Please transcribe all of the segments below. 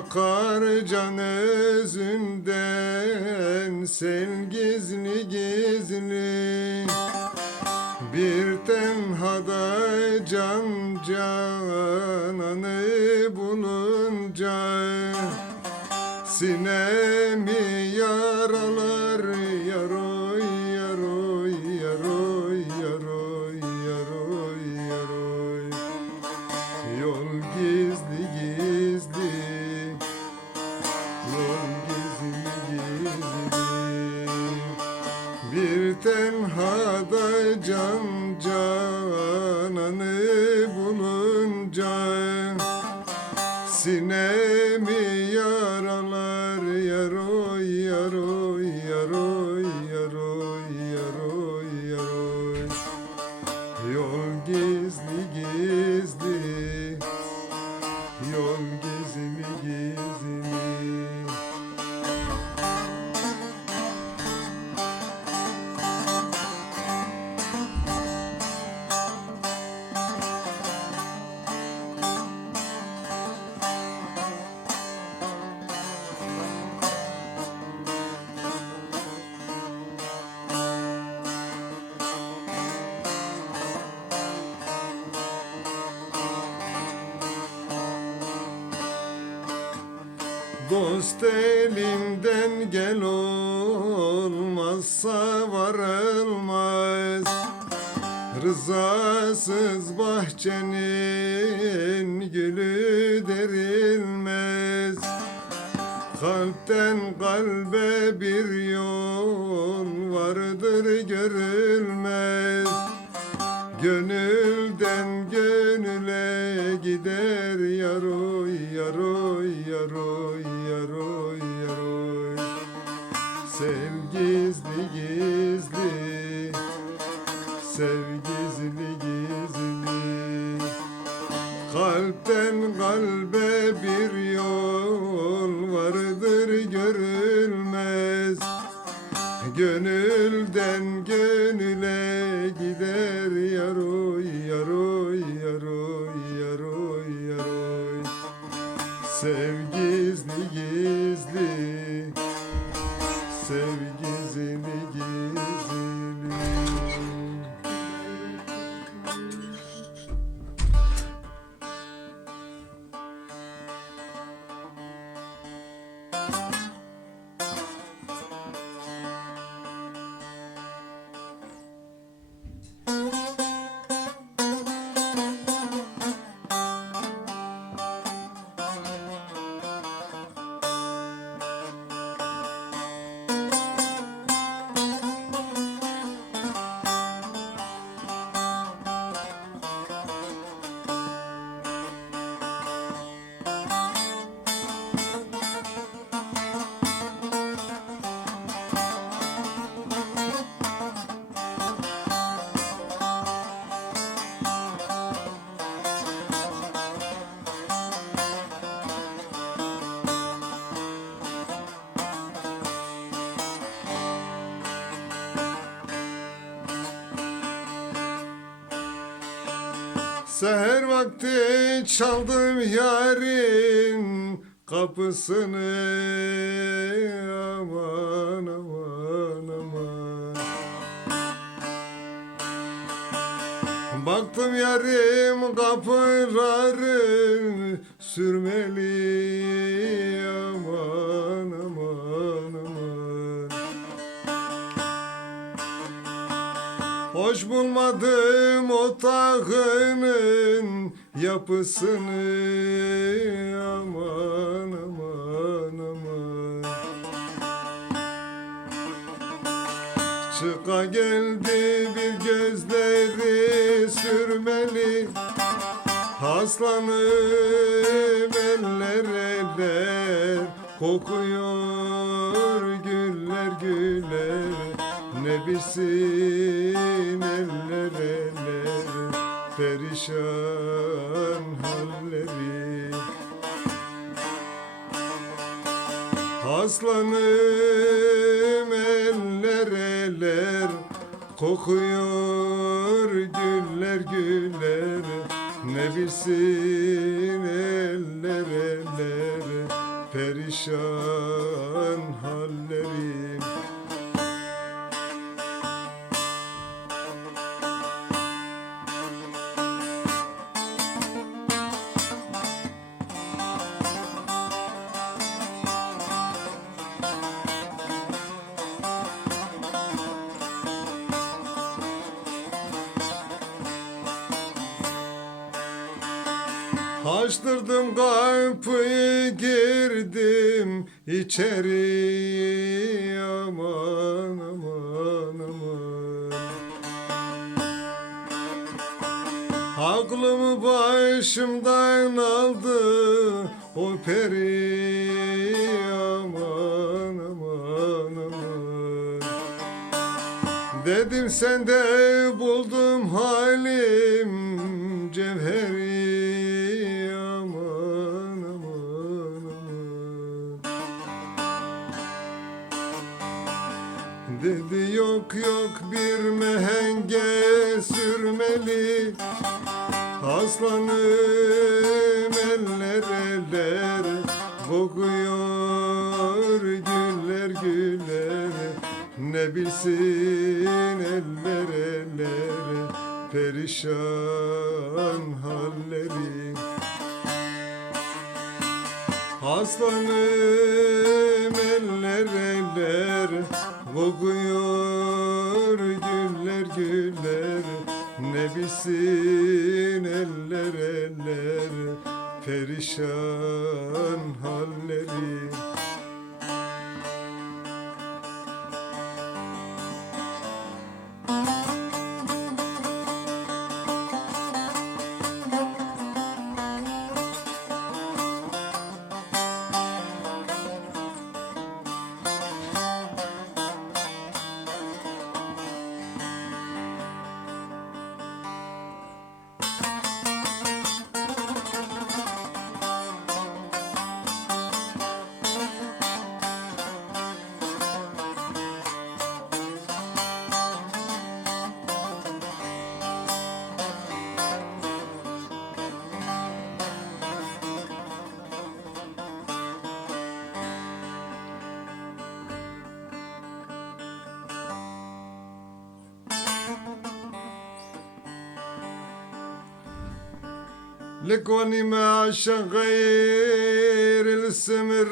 Akar can özünden sel gizli gizli. Bir tenhada can cananı bulunca Sinemi yaralar cananı bulunca Sinemi yaralar yaroy yaroy yaroy yaroy yaroy yaroy. Yol gizli gizli. Yol gizli gizli Dost elinden gel olmazsa varılmaz. Rızasız bahçenin gülü derilmez. Kalpten kalbe bir yol vardır görülmez. Gönülden gönüle gider Gönülden Seher vakti çaldım yarın kapısını. Aman aman aman. Baktım yarım kapıları sürmeli bulmadım otağının yapısını. Aman aman aman. Çıka geldi bir gözleri sürmeli. Haslanım eller eller Kokuyor güller güller Ne bilsin eller Perişan halleri. Aslanım eller Kokuyor güller güller. Ne bilsin eller Perişan hallerim Açtırdım kapıyı girdim içeri. Aman aman aman. Aklımı başımdan aldı o peri. Aman aman aman. Dedim sende buldum halim cevheri yok bir mehenge sürmeli. Aslanım eller eller Kokuyor güller güller. Ne bilsin eller eller Perişan halleri. Aslanım eller eller Kokuyor Ne bilsin eller eller Perişan halleri لكوني ما غير السمر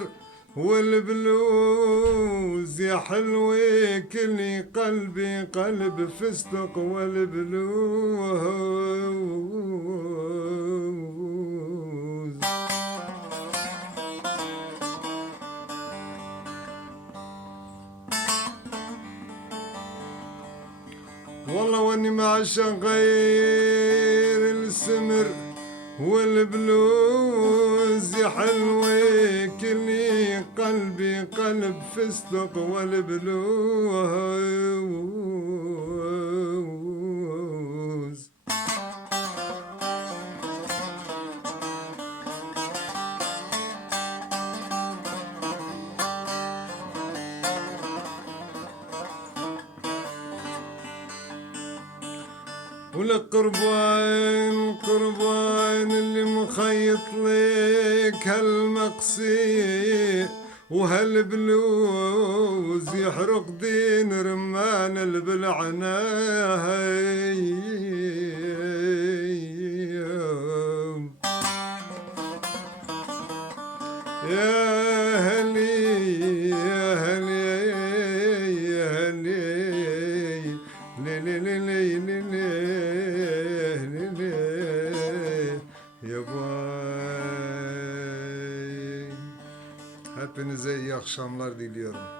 والبلوز يا حلوة كلي قلبي قلب فستق والبلوز. والله واني ما غير السمر والبلوز حلوة كلي قلبي قلب فستق والبلوز. ولك قربان اللي مخيط لك هالمقسي وهالبلوز يحرق دين رمان البلعناية akşamlar diliyorum.